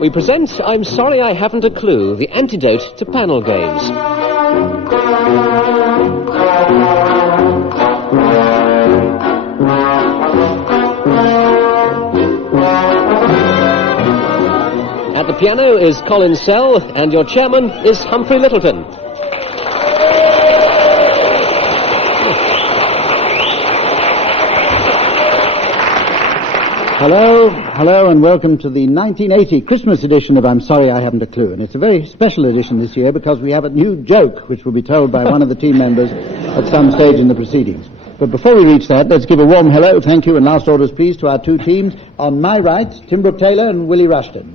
we present I'm Sorry I Haven't a Clue, the antidote to panel games. At the piano is Colin and your chairman is Humphrey Lyttelton. Hello, and welcome to the 1980 Christmas edition of I'm Sorry I Haven't a Clue. And it's a very special edition this year because we have a new joke which will be told by one of the team members at some stage in the proceedings. But before we reach that, let's give a warm hello, thank you, and last orders please to our two teams. On my right, Tim Brooke-Taylor and Willie Rushton.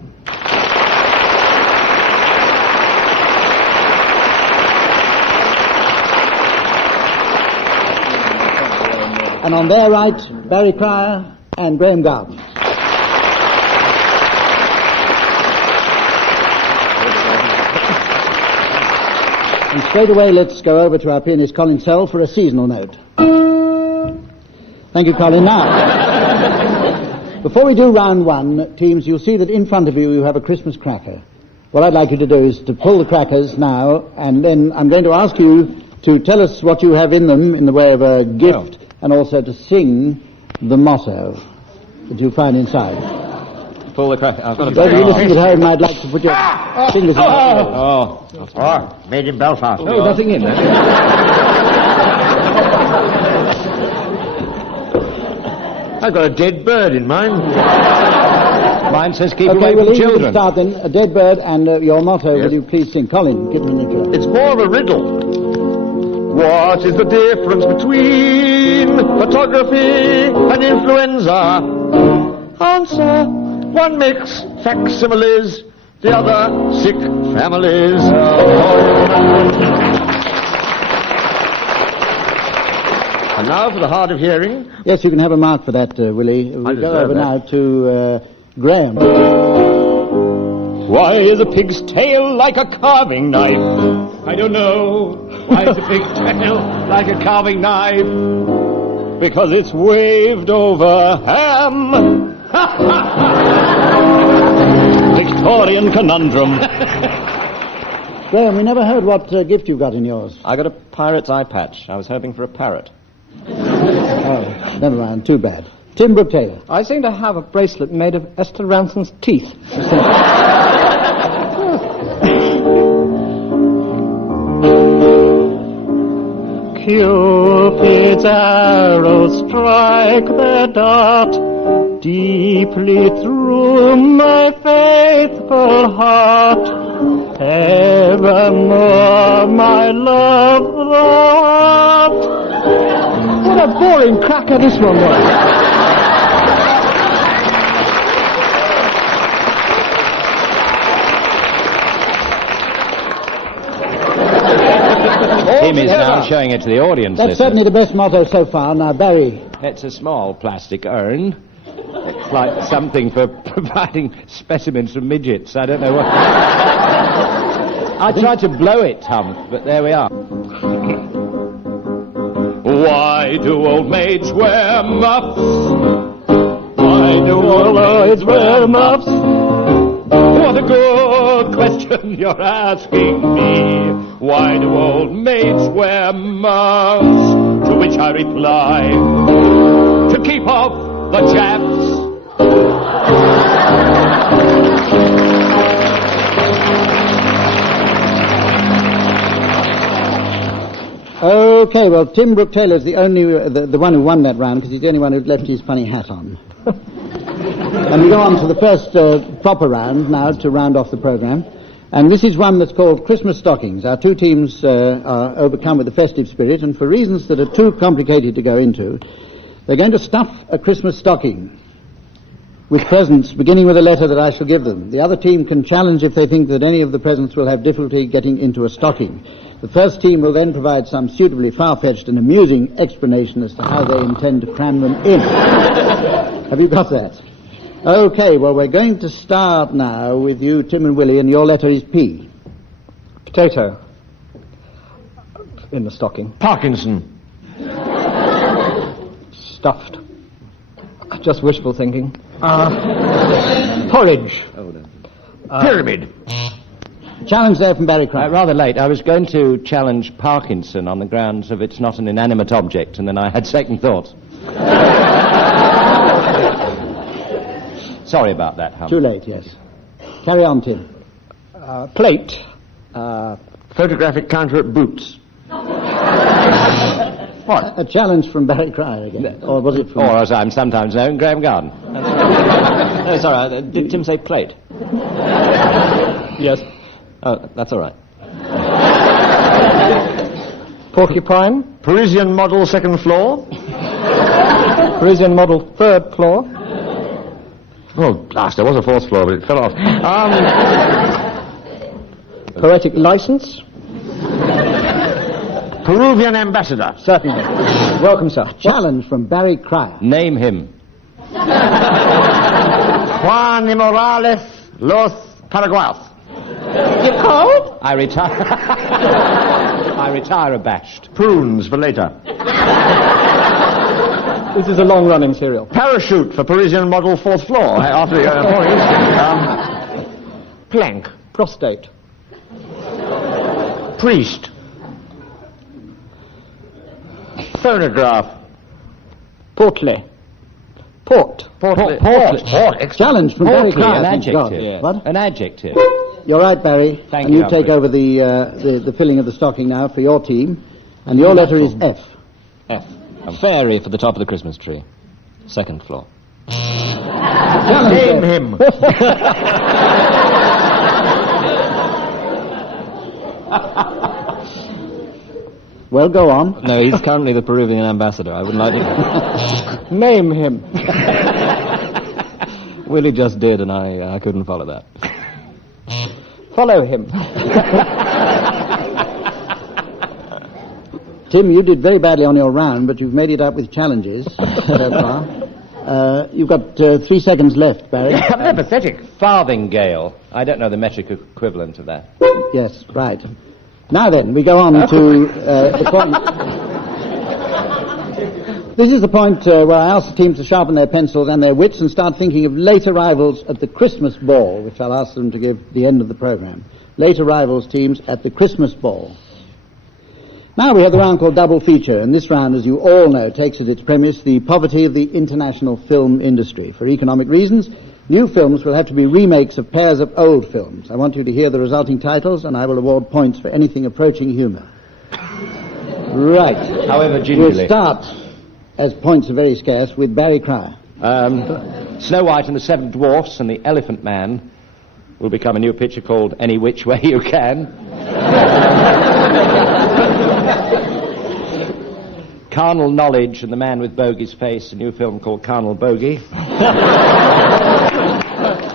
And on their right, Barry Cryer and Graeme. And straight away, let's go over to our pianist Colin for a seasonal note. Thank you, Colin. Now, before we do round one, teams, you'll see that in front of you have a Christmas cracker. What I'd like you to do is to pull the crackers now, and then I'm going to ask you to tell us what you have in them in the way of a gift, and also to sing the motto that you find inside. Pull the cracker. I've got a Those of you listening at home, I'd like to put your fingers in. Made in Belfast. Oh, nothing in there. I've got a dead bird in mine. Mine says keep Okay, away from we'll children. start then. A dead bird and your motto. Yes. Will you please sing? Colin, give me an intro. It's more of a riddle. What is the difference between photography and influenza? Answer. One makes facsimiles, the other sick families. And now for the hard of hearing. Yes, you can have a mark for that, Willie. We'll go over now to Graeme. Why is a pig's tail like a carving knife? I don't know. Why is a pig's tail like a carving knife? Because it's waved over ham. Victorian conundrum. Graeme, we never heard what gift you got in yours. I got a pirate's eye patch. I was hoping for a parrot. Oh, never mind. Too bad. Tim Brooke-Taylor. I seem to have a bracelet made of Esther Ranson's teeth. Cupid's arrows strike their dart deeply through my faithful heart. Evermore my love thou art. What a boring cracker this one was. Tim is now showing it to the audience. That's certainly the best motto so far. Now, Barry. It's a small plastic urn. It's like something for providing specimens from midgets. I don't know what. I tried to blow it, Hump, but there we are. Why do old maids wear muffs? Why do old maids wear muffs? What a good question you're asking me. Why do old maids wear muffs? To which I reply, to keep off the chaps. Okay, well, Tim Brooke-Taylor is the only, the one who won that round because he's the only one who left his funny hat on. And we go on to the first proper round now to round off the programme. And this is one that's called Christmas Stockings. Our two teams are overcome with the festive spirit, and for reasons that are too complicated to go into, they're going to stuff a Christmas stocking with presents, beginning with a letter that I shall give them. The other team can challenge if they think that any of the presents will have difficulty getting into a stocking. The first team will then provide some suitably far-fetched and amusing explanation as to how they intend to cram them in. Have you got that? Okay, well, we're going to start now with you, Tim and Willie, and your letter is P. Potato. In the stocking. Parkinson. Stuffed. Just wishful thinking. Porridge. Pyramid. Challenge there from Barry Cry. Rather late. I was going to challenge Parkinson on the grounds of it's not an inanimate object, and then I had second thoughts. Sorry about that, Hum. Too late, yes. Carry on, Tim. Plate. Photographic counter at Boots. What? A challenge from Barry Cry again. Or was it from... Or, as I'm sometimes known, Graeme Garden. No, sorry, did Tim say plate? Yes. Oh, that's all right. Porcupine. Parisian model, second floor. Parisian model, third floor. Oh, blast, there was a fourth floor, but it fell off. Poetic license. Peruvian ambassador. Certainly. Welcome, sir. Challenge from Barry Cry. Name him. Juan y Morales Los Paraguayos. You cold? I retire. I retire abashed. Prunes for later. This is a long-running serial. Parachute for Parisian model, fourth floor. After the plank. Prostate. Priest. Phonograph. Portly. Port. Port. Challenge from Barry Portly, Cry. an thank God. adjective. What? An adjective. You're right, Barry. Thank and you, you take Humphrey. over the filling of the stocking now for your team. And your letter is F. F. A fairy for the top of the Christmas tree. Second floor. Challenge Name there. him. Well, go on. No, he's currently the Peruvian ambassador. I wouldn't like to... Name him. Willie just did, and I couldn't follow that. Follow him. Tim, you did very badly on your round, but you've made it up with challenges so far. You've got 3 seconds left, Barry. They're pathetic. Farthingale. I don't know the metric equivalent of that. Yes, right. Now then, we go on to the point... This is the point where I ask the teams to sharpen their pencils and their wits and start thinking of late arrivals at the Christmas ball, which I'll ask them to give the end of the programme. Late arrivals teams at the Christmas ball. Now we have the round called Double Feature, and this round, as you all know, takes as its premise the poverty of the international film industry. For economic reasons, new films will have to be remakes of pairs of old films. I want you to hear the resulting titles, and I will award points for anything approaching humour. Right. However We'll gingerly. start, as points are very scarce, with Barry Cry. Snow White and the Seven Dwarfs and the Elephant Man will become a new picture called Any Which Way You Can. Carnal Knowledge and the Man with Bogey's Face, a new film called Carnal Bogey.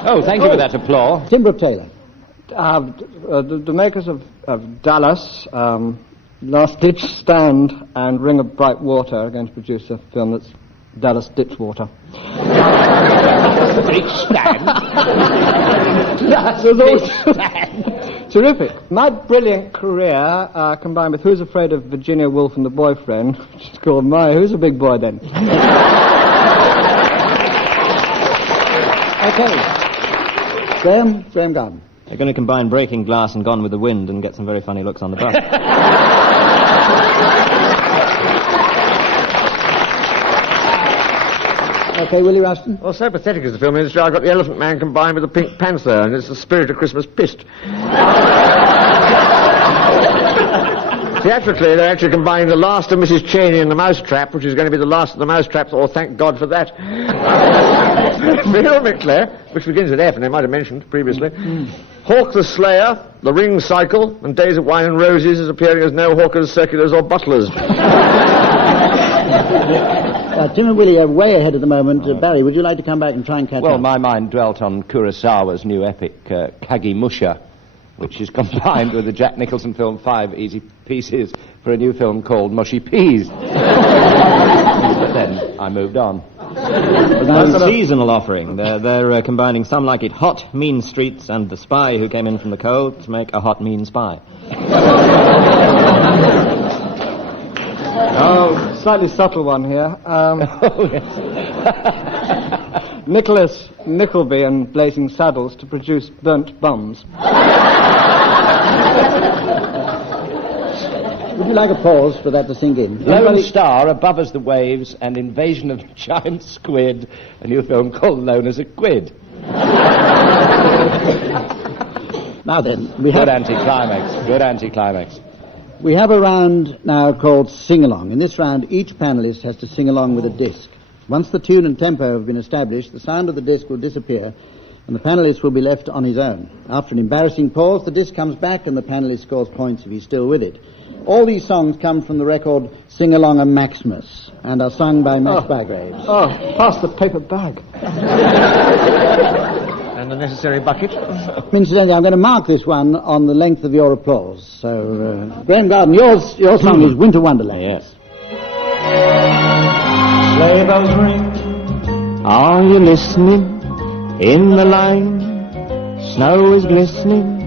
Oh, thank you for that applause. Tim Brooke-Taylor. The makers of Dallas, Last Ditch Stand, and Ring of Bright Water are going to produce a film that's Dallas Ditch Water. Ditch Stand? Terrific. My brilliant career, combined with Who's Afraid of Virginia Woolf and the Boyfriend, which is called Who's a Big Boy Then? Okay. Graeme Garden. They're going to combine Breaking Glass and Gone with the Wind and get some very funny looks on the bus. Okay, Willie Rushton. Well, so pathetic is the film industry, I've got the Elephant Man combined with the Pink Panther, and it's the spirit of Christmas pissed. Theatrically, they're actually combining The Last of Mrs. Cheney and The Mousetrap, which is going to be The Last of the Mousetraps, or thank God for that. Filmically, which begins with F, and they might have mentioned previously. Hawk the Slayer, The Ring Cycle, and Days of Wine and Roses is appearing as no hawkers, circulars, or butlers. Tim and Willie are way ahead at the moment. Barry, would you like to come back and try and catch Well, up? my mind dwelt on Kurosawa's new epic, Kagemusha, which is combined with the Jack Nicholson film 5 Easy Pieces for a new film called Mushy Peas. But then I moved on. That's a seasonal offering. They're combining Some Like It Hot, Mean Streets, and The Spy Who Came In From the Cold to make a hot, mean spy. Oh, slightly subtle one here. Nicholas Nickleby and Blazing Saddles to produce Burnt Bums. Would you like a pause for that to sink in? Lone Star, Above Us the Waves, and Invasion of Giant Squid, a new film called Lone as a Quid. Now then, we have... Good anticlimax. We have a round now called Sing-Along. In this round, each panellist has to sing along with a disc. Once the tune and tempo have been established, the sound of the disc will disappear, and the panellist will be left on his own. After an embarrassing pause, the disc comes back, and the panellist scores points if he's still with it. All these songs come from the record Sing-Along a Maximus, and are sung by Max Bygraves. Oh, pass the paper bag. And the necessary bucket. Incidentally, I'm going to mark this one on the length of your applause. So, Graeme Garden, your song is Winter Wonderland. Yes. Sleigh bells ring, are you listening? In the lane, snow is glistening,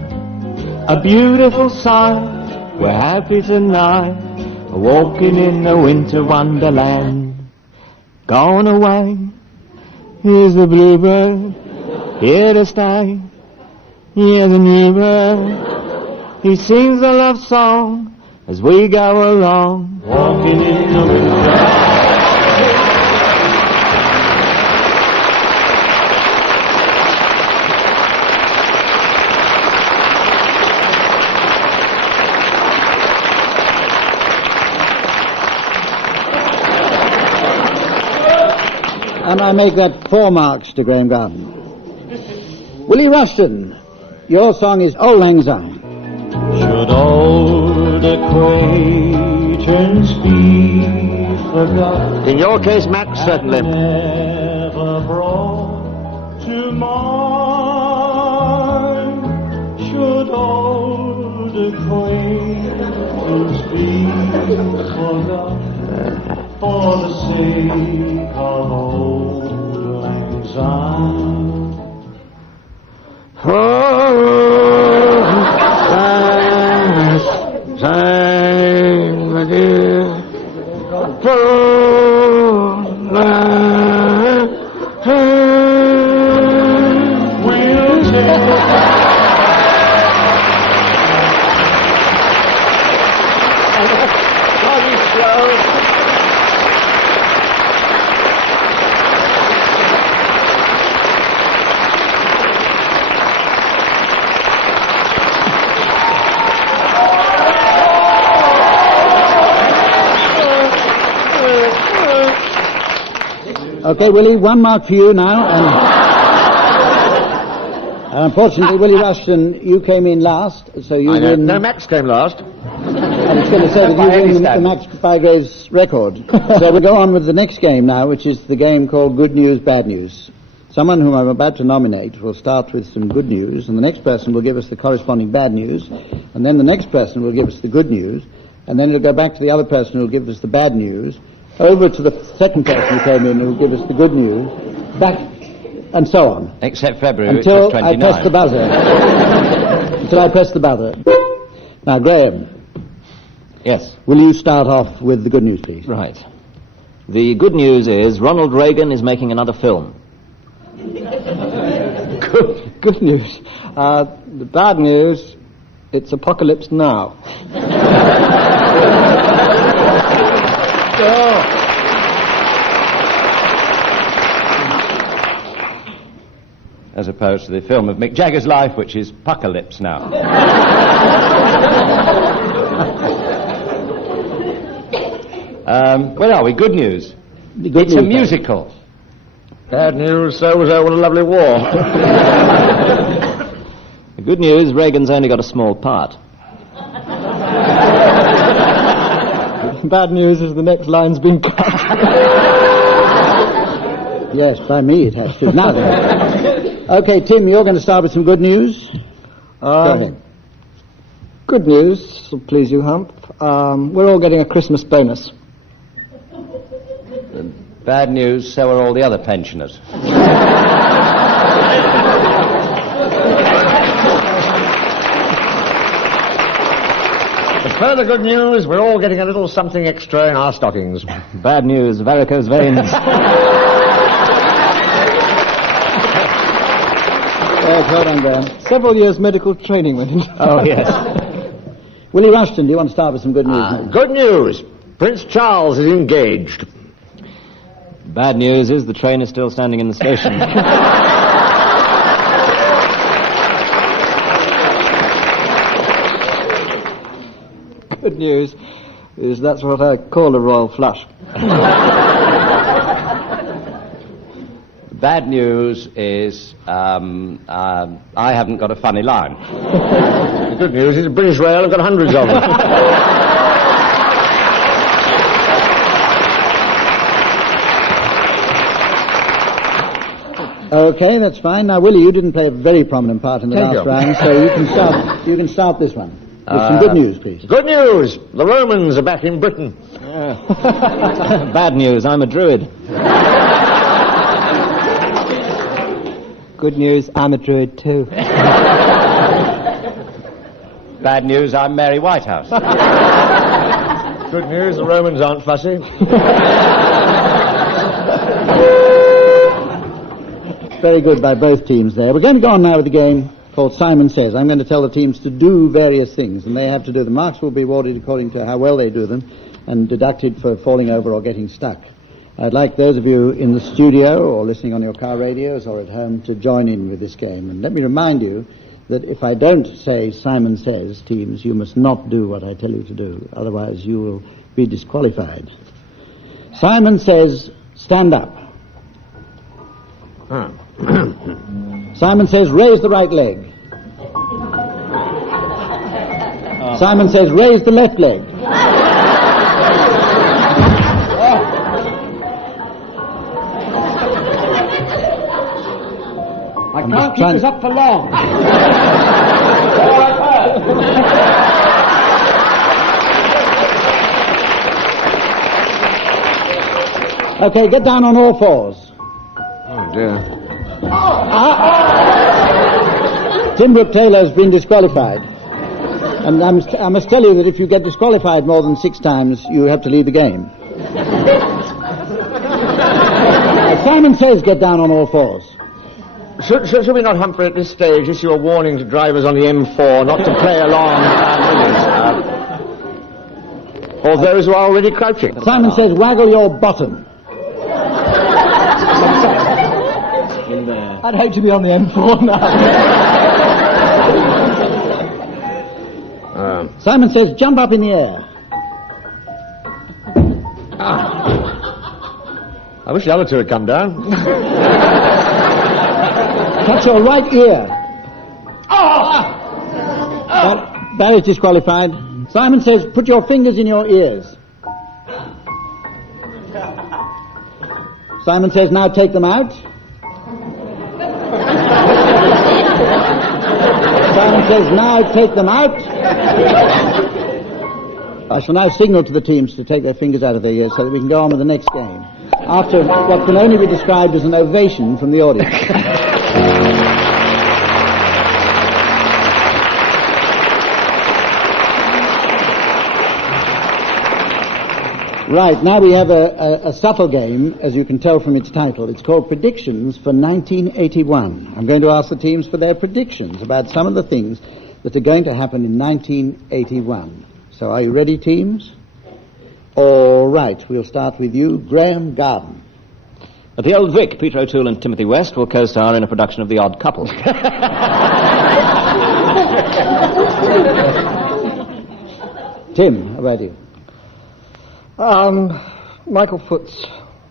a beautiful sight. We're happy tonight, walking in the winter wonderland. Gone away, here's the bluebird, here to stay. Here's the new bird, he sings a love song as we go along, walking in the winter. And I make that 4 marks to Graeme Garden. Willie Rushton, your song is Auld Lang Syne. Should old acquaintance be forgot? In your case, Max, certainly. Never brought to mind. Should old acquaintance be forgot? For the sake of Auld Lang Syne. Time, my dear. We'll take Okay, Willie, 1 mark for you now. And unfortunately, Willie Rushton, you came in last, so you win. No, Max came last. I was going to say that you win the Max Bygraves record. So we'll go on with the next game now, which is the game called Good News, Bad News. Someone whom I'm about to nominate will start with some good news, and the next person will give us the corresponding bad news, and then the next person will give us the good news, and then it'll go back to the other person who will give us the bad news, over to the second person who came in who will give us the good news, back, and so on. Except February, until which was 29. I press the buzzer. Until I press the buzzer. Now, Graeme. Yes. Will you start off with the good news, please? Right. The good news is Ronald Reagan is making another film. Good news. The bad news, it's Apocalypse Now. As opposed to the film of Mick Jagger's life, which is Puckalypse Now. Where are we? Good news. It's a musical. Bad news, so was what a lovely war. The good news, Reagan's only got a small part. Bad news is the next line's been cut. Yes, by me it has to. Now then. Okay, Tim, you're going to start with some good news. Go ahead. Good news, will please you, Hump. We're all getting a Christmas bonus. Bad news, so are all the other pensioners. Further good news, we're all getting a little something extra in our stockings. Bad news, varicose veins. Yes, well done, Graeme. Several years medical training went into Oh, yes. Willie Rushton, do you want to start with some good news? Good news. Prince Charles is engaged. Bad news is the train is still standing in the station. good news is that's what I call a royal flush. Bad news is I haven't got a funny line. The good news is British Rail have got hundreds of them. Okay, that's fine. Now, Willie, you didn't play a very prominent part in the Thank last you. round, so you can start this one. With some good news, please. Good news. The Romans are back in Britain. Bad news, I'm a druid. Good news, I'm a druid too. Bad news, I'm Mary Whitehouse. Good news, the Romans aren't fussy. Very good by both teams there. We're going to go on now with a game called Simon Says. I'm going to tell the teams to do various things, and they have to do them. Marks will be awarded according to how well they do them, and deducted for falling over or getting stuck. I'd like those of you in the studio or listening on your car radios or at home to join in with this game. And let me remind you that if I don't say Simon Says, teams, you must not do what I tell you to do. Otherwise you will be disqualified. Simon Says, stand up. Simon Says, raise the right leg. Simon Says, raise the left leg. I can't keep this up for long. Okay, get down on all fours. Oh, dear. Tim Brooke-Taylor has been disqualified. And I must tell you that if you get disqualified more than 6 times, you have to leave the game. Simon Says, get down on all fours. Should we not, Humphrey, at this stage, issue a warning to drivers on the M4 not to play along or those who are already crouching? Simon Says, waggle your bottom. I'd hate to be on the M4 now. Simon Says, jump up in the air. I wish the other two had come down. Touch your right ear. Barry's disqualified. Simon Says, put your fingers in your ears. Simon Says, now take them out. Simon Says, now take them out. I shall now signal to the teams to take their fingers out of their ears so that we can go on with the next game, after what can only be described as an ovation from the audience. Right, now we have a subtle game, as you can tell from its title. It's called Predictions for 1981. I'm going to ask the teams for their predictions about some of the things that are going to happen in 1981. So are you ready, teams? All right, we'll start with you, Graeme Garden. At the Old Vic, Peter O'Toole and Timothy West will co-star in a production of The Odd Couple. Tim, how about you? Michael Foot's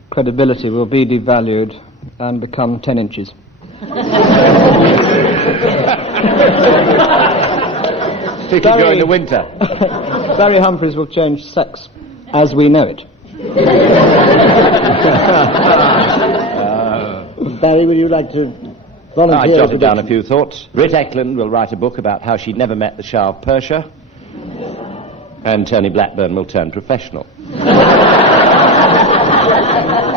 credibility will be devalued and become 10 inches. Particularly during the winter. Barry Humphries will change sex as we know it. Barry, would you like to I volunteer? jotted down a few thoughts. Rit Eklund will write a book about how she'd never met the Shah of Persia. And Tony Blackburn will turn professional.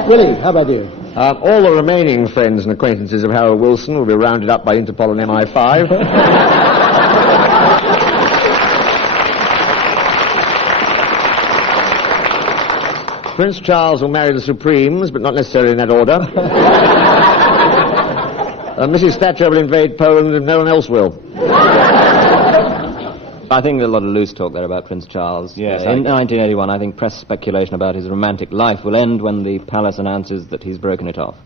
Willie, how about you? All the remaining friends and acquaintances of Harold Wilson will be rounded up by Interpol and MI5. Prince Charles will marry the Supremes, but not necessarily in that order. Mrs. Thatcher will invade Poland if no one else will. I think there's a lot of loose talk there about Prince Charles. Yes, In 1981, I think press speculation about his romantic life will end when the palace announces that he's broken it off.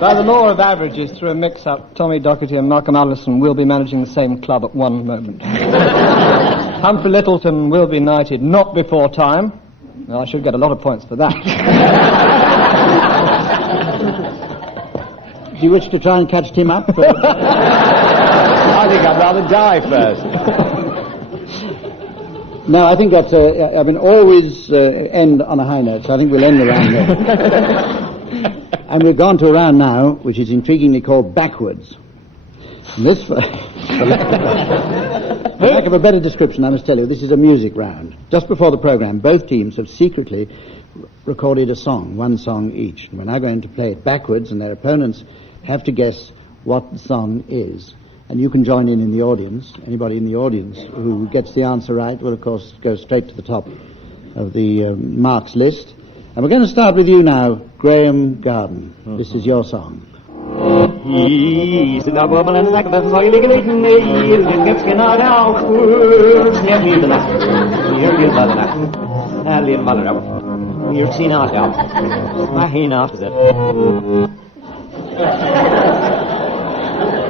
By the law of averages, through a mix-up, Tommy Docherty and Malcolm Allison will be managing the same club at one moment. Humphrey Lyttelton will be knighted not before time. Well, I should get a lot of points for that. Do you wish to try and catch Tim up? I think I'd rather die first. No, I think that's always end on a high note, so I think we'll end the round there. And we've gone to a round now, which is intriguingly called Backwards. And this, for lack of a better description, I must tell you, this is a music round. Just before the programme, both teams have secretly recorded a song, one song each. And we're now going to play it backwards, and their opponents have to guess what the song is. And you can join in the audience. Anybody in the audience who gets the answer right will, of course, go straight to the top of the marks list. And we're going to start with you now, Graeme Garden. This is your song.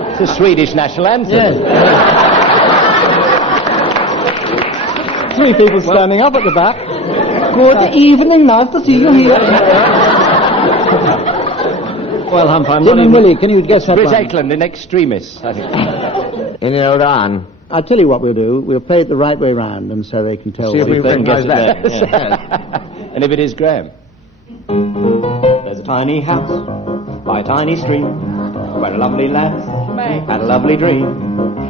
It's the Swedish national anthem. Yes. Three people standing up at the back. Good evening, nice to see you here. Well, Hump, I'm Tim not and even... Willie, can you guess that Chris one? Eklund in Extremis, I think. Any old Anne? I'll tell you what we'll do. We'll play it the right way round, and so they can tell See if what we it is. recognise that. And if it is Graeme? There's a tiny house by a tiny stream where a lovely lad had a lovely dream.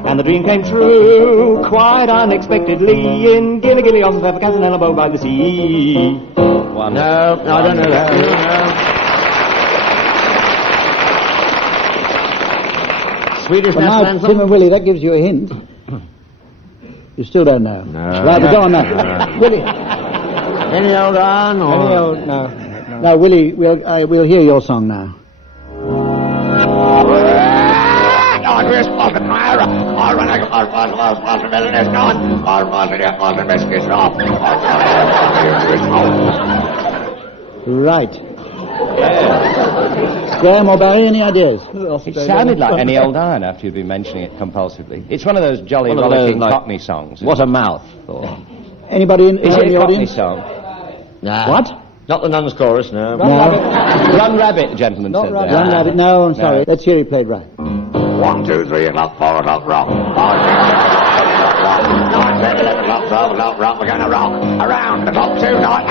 And the dream came true quite unexpectedly in Gilly on the Casanella Bow by the sea. No, I don't know that. Swedish Well, national now, Tim anthem? and Willie, that gives you a hint. You still don't know. No. Right, we'll go on that. Willie. Any old Anne? Or... No. Now, Willie, we'll hear your song now. Right. Graeme or Barry, any ideas? It sounded like Any Old Iron after you'd been mentioning it compulsively. It's one of those jolly, One of those, rollicking like, Cockney songs. What a mouth. Or... Anybody in Is it the a Cockney audience? song? Nah. What? Not the Nun's Chorus, no. No. Run Rabbit, the gentleman said Rabbit. there. Run Rabbit. No, I'm sorry. Let's hear it played right. 1, 2, 3 o'clock, 4 o'clock, rock. 5, 6, 7, 8 o'clock, 12 o'clock, rock. We're going to rock around the clock tonight.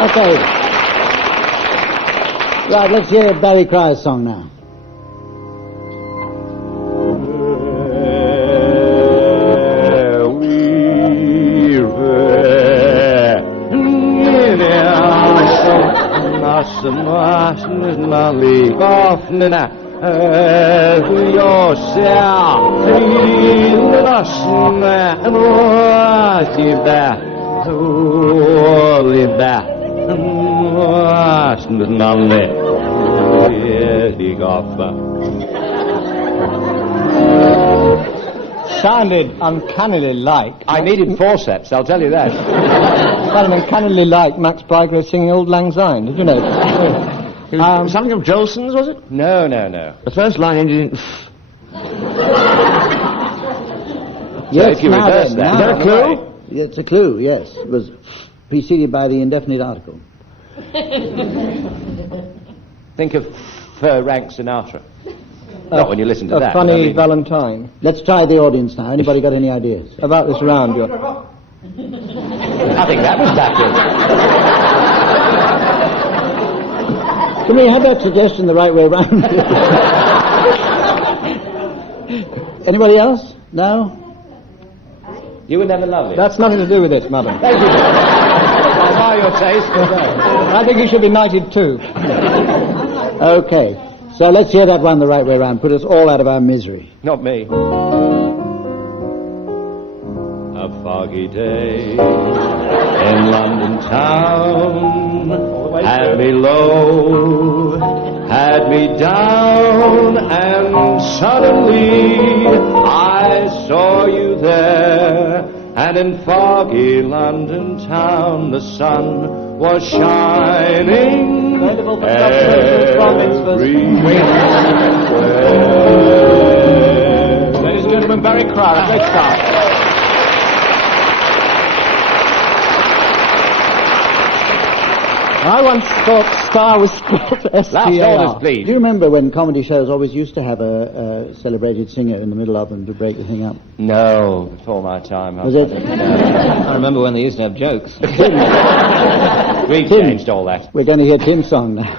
Okay. Right, let's hear Barry Cry's song now. Sounded uncannily like. I needed forceps, I'll tell you that. Sounded uncannily like Max Bygrove singing Old Lang Syne. Did you know? Something of Jolson's, was it? No. The first line ended in... Yes, if you now reverse then, that, now. Is that a clue? It's a clue, yes. It was preceded by the indefinite article. Think of Frank Sinatra. Not when you listen to A that. funny I mean, Valentine. Let's try the audience now. Anybody got any ideas? About this round, you're... I think that was backwards. Can we have that suggestion the right way round? Anybody else? No? You were never lovely. That's nothing to do with it, Mother. Thank you. I buy your taste. I think you should be knighted too. Okay. So let's hear that one the right way round. Put us all out of our misery. Not me. A foggy day in London town. Had me low, had me down, and suddenly I saw you there. And in foggy London town the sun was shining everywhere. Ladies and gentlemen, Barry Crowder, great start. I once thought star was spelled S-T-A-R. Last orders, please. Do you remember when comedy shows always used to have a celebrated singer in the middle of them to break the thing up? No, before my time. Was it? I remember when they used to have jokes. We've changed all that. We're going to hear Tim's song now.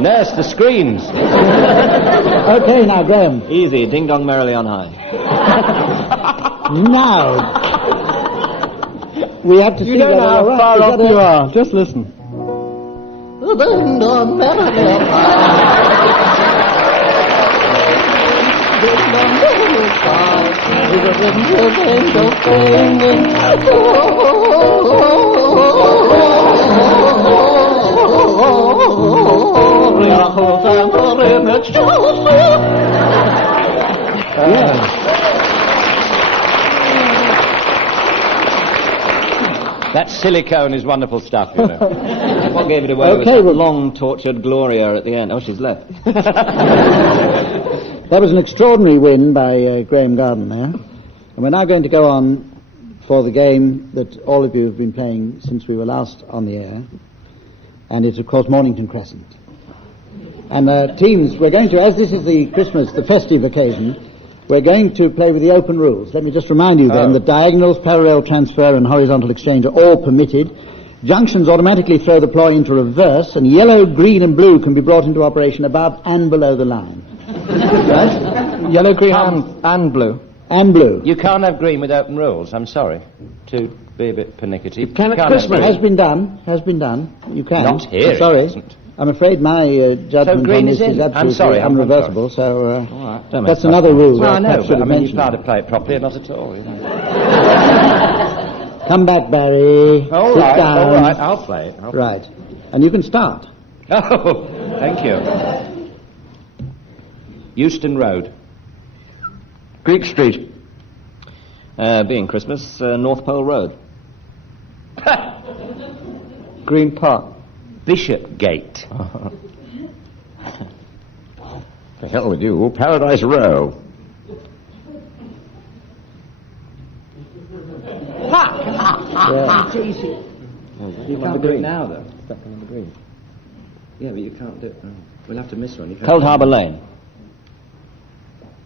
Nurse, the screens. Okay, now, Graeme. Easy, ding dong merrily on high. Now. We have to see You don't that know how all right. far Is off that you are. Just listen. That silicone is wonderful stuff, you know. What gave it away was Okay, that well- long tortured Gloria at the end. Oh, she's left. That was an extraordinary win by Graeme Garden there. And we're now going to go on for the game that all of you have been playing since we were last on the air. And it's, of course, Mornington Crescent. And teams, we're going to, as this is the Christmas, the festive occasion, we're going to play with the open rules. Let me just remind you then that diagonals, parallel transfer and horizontal exchange are all permitted. Junctions automatically throw the ploy into reverse, and yellow, green and blue can be brought into operation above and below the line. Right? Yellow, green and blue. And blue. You can't have green with open rules, I'm sorry to be a bit pernickety. You can at can't Christmas. have Has been done. You can. Not here, I'm sorry. it isn't. I'm afraid my judgment green on is this is in. I'm absolutely sorry, I'm unreversible, so Don't make that's fuss. another rule. Well, I that know, perhaps but should I have mean, you've mentioned. got to play it properly or not at all, you know. Come back, Barry. All Sit right, down. all right, I'll play it. Right. And you can start. Oh, thank you. Euston Road. Greek Street. Being Christmas, North Pole Road. Green Park. Bishopgate. The hell with you. Paradise Row. It's easy. You can't do it now, though. Stuck on the green. Yeah, but you can't do it. Oh, we'll have to miss one. You can't. Cold Harbour Lane.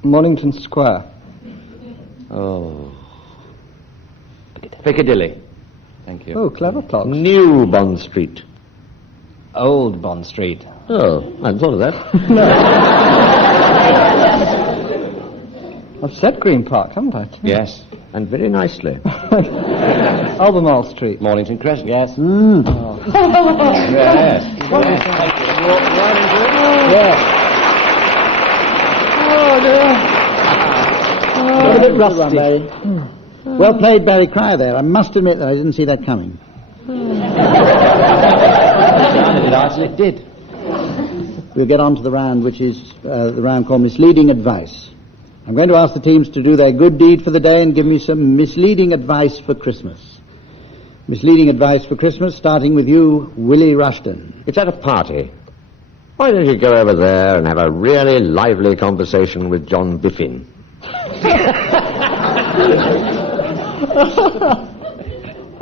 Mornington Square. Oh. Piccadilly. Thank you. Oh, clever clocks. New Bond Street. Old Bond Street. Oh, I hadn't thought of that. I've said Green Park, haven't I? Yes. And very nicely. Albemarle Street. Mornington Crescent. Yes. Yes. Got a bit rusty. Barry. Well played, Barry Cryer, there. I must admit that I didn't see that coming. It did. We'll get on to the round, which is the round called Misleading Advice. I'm going to ask the teams to do their good deed for the day and give me some misleading advice for Christmas. Misleading advice for Christmas, starting with you, Willie Rushton. It's at a party. Why don't you go over there and have a really lively conversation with John Biffin?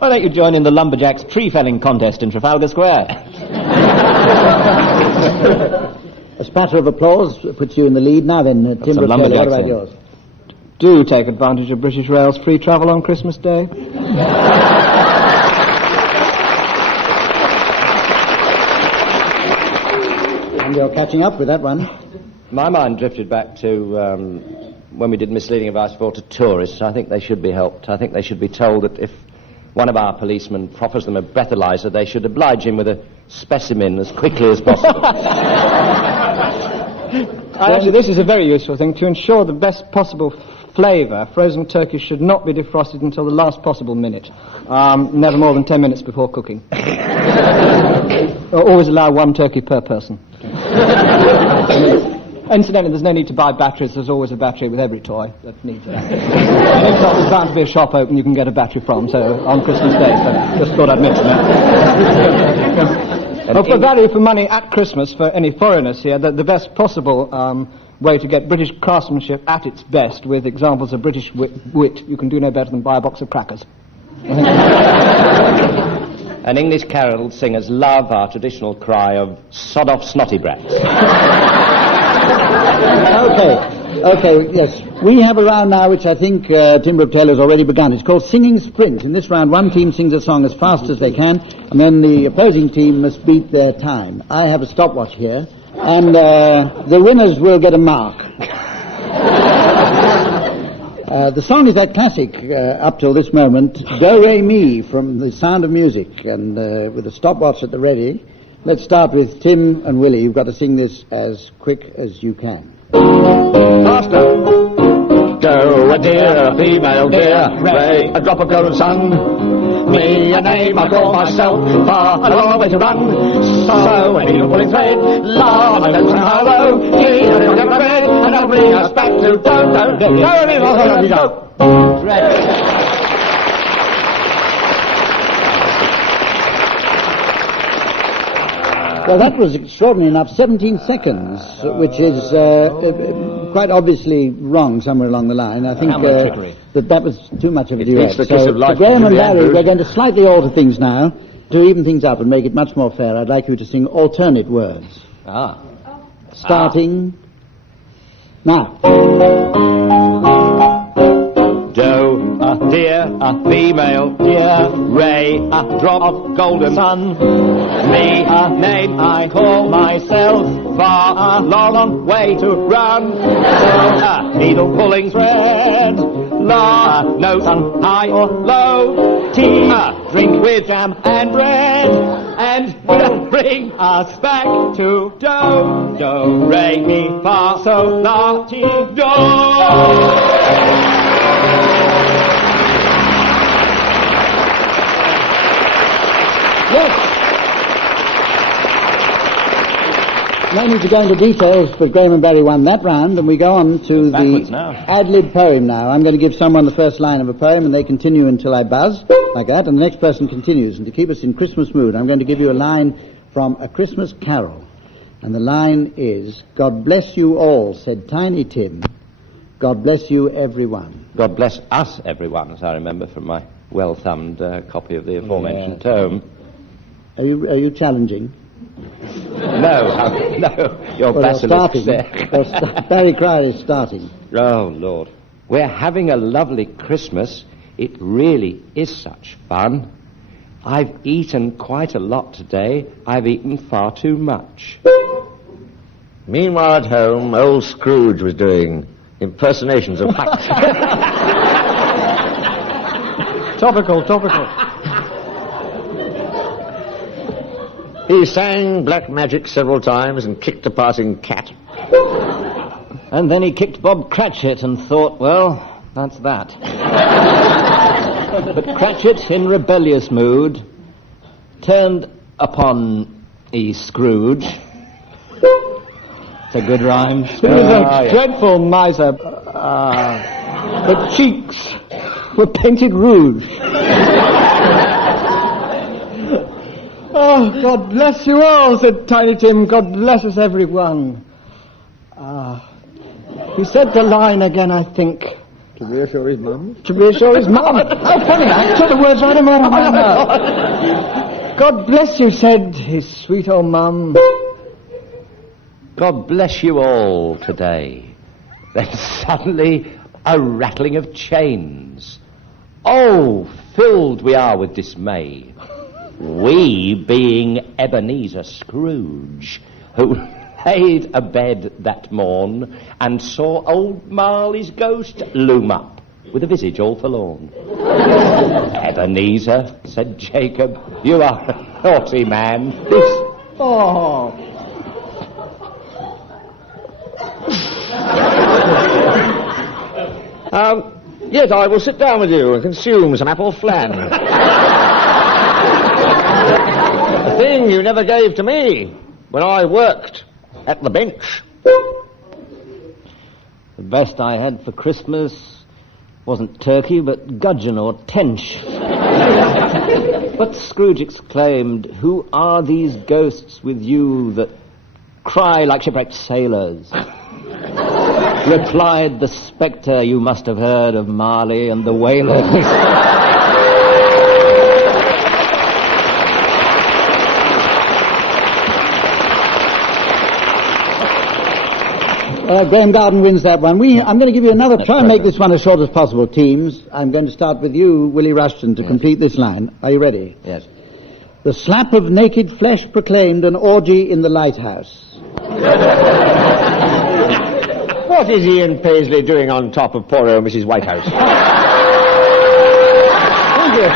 Why don't you join in the Lumberjacks tree felling contest in Trafalgar Square? A spatter of applause puts you in the lead. Now then, Tim some Brooke-Taylor, what lumberjacks about in. yours? Do take advantage of British Rail's free travel on Christmas Day. And you're catching up with that one. My mind drifted back to when we did misleading advice for to tourists. I think they should be helped. I think they should be told that if one of our policemen proffers them a breathalyzer, they should oblige him with a specimen as quickly as possible. Actually, this is a very useful thing. To ensure the best possible flavour, frozen turkey should not be defrosted until the last possible minute. Never more than 10 minutes before cooking. Always allow one turkey per person. Incidentally, there's no need to buy batteries. There's always a battery with every toy that needs a battery. And if not, there's bound to be a shop open you can get a battery from, so on Christmas Day. So just thought I'd mention that. For value for money at Christmas, for any foreigners here, the best possible way to get British craftsmanship at its best with examples of British wit, you can do no better than buy a box of crackers. And English carol singers love our traditional cry of sod off snotty brats. Okay, yes. We have a round now which I think Tim Brooke-Taylor has already begun. It's called Singing Sprint. In this round, one team sings a song as fast as they can, and then the opposing team must beat their time. I have a stopwatch here, and the winners will get a mark. The song is that classic, up till this moment, Do Re Mi from The Sound of Music, and with a stopwatch at the ready. Let's start with Tim and Willie. You've got to sing this as quick as you can. Faster. Do a dear, a female dear, Ray, a drop of golden sun. Me, a name I call myself, far a long way to run. So, a needle pulling thread, la, my notes and hello. He, a little my bread, and I'll bring us back to do. Well, that was extraordinary enough. 17 seconds, which is quite obviously wrong somewhere along the line. I think that was too much of a duet. So Graeme and Barry, we're going to slightly alter things now to even things up and make it much more fair. I'd like you to sing alternate words. Starting now. Do, a dear, a female dear, Ray, a drop of golden sun. Me, a name I call myself, far a long way to run. A needle pulling thread, la, note high or low. Tea, a drink with jam and bread, and bring us back to do. Do, re, mi, fa, so, la, ti, do. Yes. No need to go into details, but Graeme and Barry won that round, and we go on to the ad-lib poem now. I'm going to give someone the first line of a poem, and they continue until I buzz, like that, and the next person continues. And to keep us in Christmas mood, I'm going to give you a line from A Christmas Carol. And the line is, God bless you all, said Tiny Tim. God bless you, everyone. God bless us, everyone, as I remember from my well-thumbed copy of the aforementioned tome. Are you challenging? No, your basilisk there. Barry Cryer is starting. Oh, Lord. We're having a lovely Christmas. It really is such fun. I've eaten quite a lot today. I've eaten far too much. Meanwhile at home, old Scrooge was doing impersonations of Huck. Topical. He sang Black Magic several times and kicked a passing cat. And then he kicked Bob Cratchit and thought, well, that's that. But Cratchit, in rebellious mood, turned upon Scrooge. It's a good rhyme. He was a dreadful miser. The cheeks were painted rouge. Oh, God bless you all, said Tiny Tim. God bless us, everyone. He said the line again, I think. To reassure his mum? To reassure his mum. How funny, I took the words right out of my mouth. God bless you, said his sweet old mum. God bless you all today. Then suddenly a rattling of chains. Oh, filled we are with dismay. We being Ebenezer Scrooge, who laid abed that morn and saw old Marley's ghost loom up with a visage all forlorn. Ebenezer, said Jacob, you are a naughty man. This... Oh. Yes, I will sit down with you and consume some apple flan. The thing you never gave to me when I worked at the bench. The best I had for Christmas wasn't turkey, but gudgeon or tench. But Scrooge exclaimed, who are these ghosts with you that cry like shipwrecked sailors? Replied the spectre, you must have heard of Marley and the Whalers. Graeme Garden wins that one. I'm going to give you another. Try and make this one as short as possible, teams. I'm going to start with you, Willie Rushton, to complete this line. Are you ready? Yes. The slap of naked flesh proclaimed an orgy in the lighthouse. What is Ian Paisley doing on top of poor old Mrs. Whitehouse? Thank you.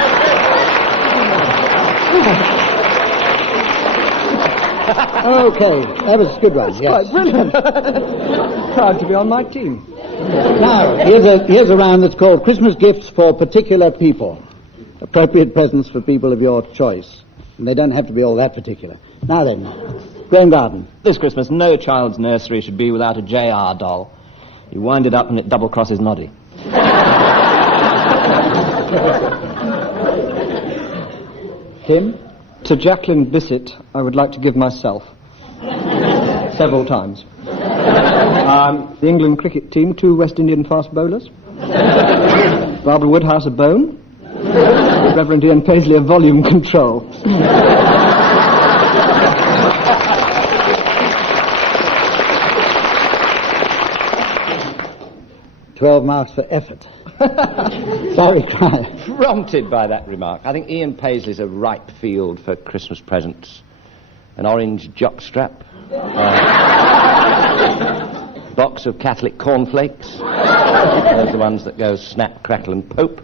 Okay, that was a good one. Yes. Quite brilliant. Proud to be on my team. Now, here's a round that's called Christmas Gifts for Particular People. Appropriate presents for people of your choice. And they don't have to be all that particular. Now then, Graeme Garden. This Christmas, no child's nursery should be without a JR doll. You wind it up and it double crosses Noddy. Tim? To Jacqueline Bissett, I would like to give myself. Several times. The England cricket team, 2 West Indian fast bowlers. Barbara Woodhouse, a bone. Reverend Ian Paisley, a volume control. 12 marks for effort. Sorry, Graeme. Prompted by that remark, I think Ian Paisley's a ripe field for Christmas presents. An orange jockstrap. Box of Catholic cornflakes. Those are the ones that go snap, crackle and pope.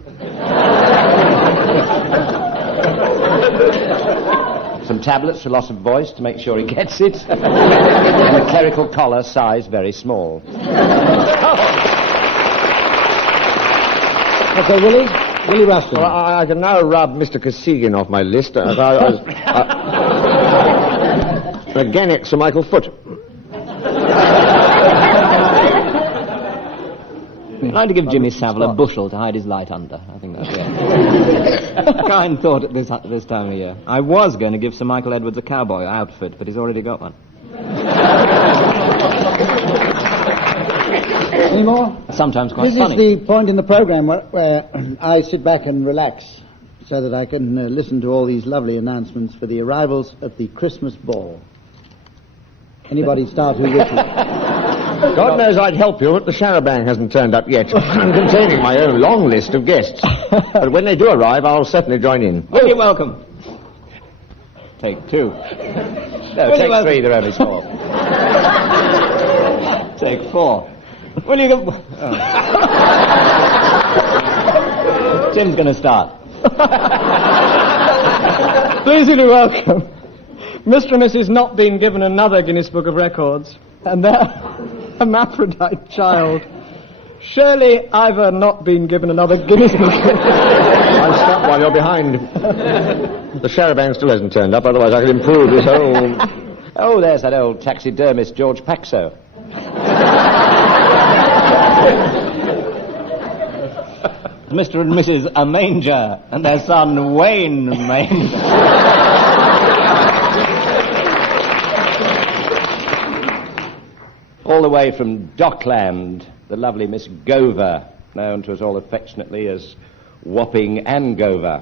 Some tablets for loss of voice to make sure he gets it. And a clerical collar, size very small. Okay, Willie Rushton. Well, I can now rub Mr. Kosygin off my list. Again, Sir Michael Foot. I'd like to give Jimmy Savile a bushel to hide his light under. I think that's it. Kind thought at this time of year. I was going to give Sir Michael Edwards a cowboy outfit, but he's already got one. Any more? Sometimes quite funny. This is the point in the programme where I sit back and relax so that I can listen to all these lovely announcements for the arrivals at the Christmas ball. Anybody start who wishes? God knows I'd help you, but the Charabang hasn't turned up yet. I'm containing my own long list of guests. But when they do arrive, I'll certainly join in. Well, you're welcome. Take 2. No, take 3, they're only small. Take 4. Will you go... Oh. Tim's going to start. Please be welcome. Mr. and Mrs. not being given another Guinness Book of Records, and their hermaphrodite child, Shirley Ivor not been given another Guinness Book. I'll stop while you're behind. The Charabang still hasn't turned up, otherwise I could improve this whole... Oh, there's that old taxidermist, George Paxo. Mr. and Mrs. A Manger, and their son, Wayne Manger. All the way from Dockland, the lovely Miss Gover, known to us all affectionately as Whopping Angover.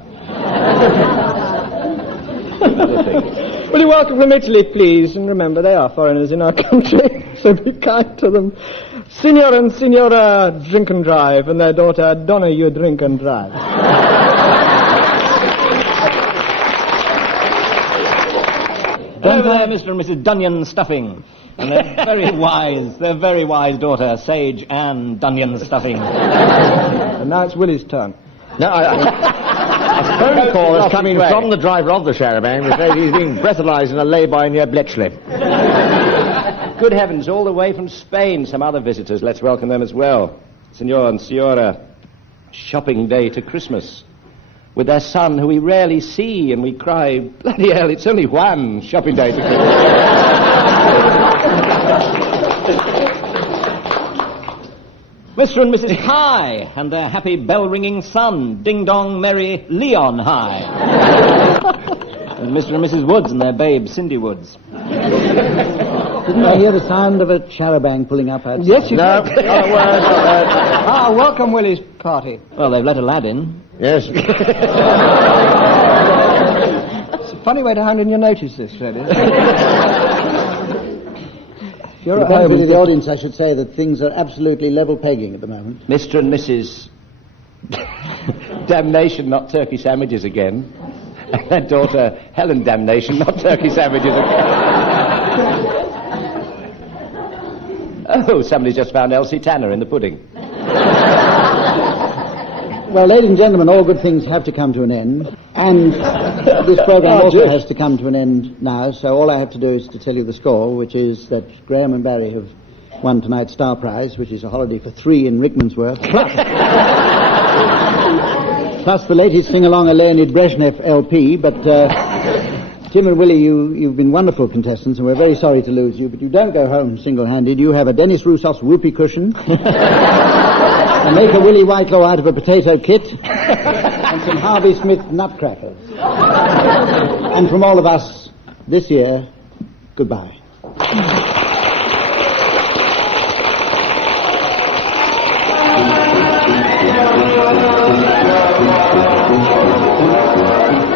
Another thing. Will you welcome from Italy, please? And remember, they are foreigners in our country, so be kind to them. Signor and Signora Drink and Drive, and their daughter, Donna, you drink and drive. Over there, Mr. and Mrs. Dunyan Stuffing. And their very wise daughter, Sage Anne Dunyan Stuffing. And now it's Willie's turn. No, a phone call is coming from the driver of the charabanc who says he's being breathalyzed in a lay-by near Bletchley. Good heavens, all the way from Spain, some other visitors. Let's welcome them as well. Senor and Signora, shopping day to Christmas. With their son, who we rarely see, and we cry, bloody hell, it's only Juan, shopping day to Christmas. Mr. and Mrs. High and their happy bell-ringing son, ding-dong merry Leon High. And Mr. and Mrs. Woods and their babe, Cindy Woods. Didn't I hear the sound of a charabanc pulling up outside? Yes, you No, did. not a word, not a word. Ah, welcome Willie's party. Well, they've let a lad in. Yes. It's a funny way to hand in your notice, this, really. For the benefit of the audience, I should say that things are absolutely level pegging at the moment. Mr. and Mrs. Damnation, not turkey sandwiches again. And their daughter, Helen Damnation, not turkey sandwiches again. Oh, somebody's just found Elsie Tanner in the pudding. Well, ladies and gentlemen, all good things have to come to an end. And this programme also has to come to an end now, so all I have to do is to tell you the score, which is that Graeme and Barry have won tonight's Star Prize, which is a holiday for 3 in Rickmansworth. Plus the latest sing-along, a Leonid Brezhnev LP, but Tim and Willie, you've been wonderful contestants, and we're very sorry to lose you, but you don't go home single-handed. You have a Dennis Roussos whoopee cushion, a make a Willie Whitelaw out of a potato kit, and some Harvey Smith nutcrackers. And from all of us, this year, goodbye.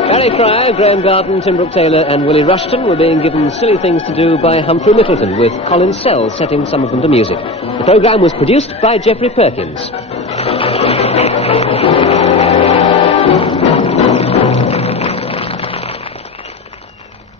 Barry Cryer, Graeme Garden, Tim Brooke-Taylor and Willie Rushton were being given silly things to do by Humphrey Lyttelton, with Colin setting some of them to music. The programme was produced by Geoffrey Perkins.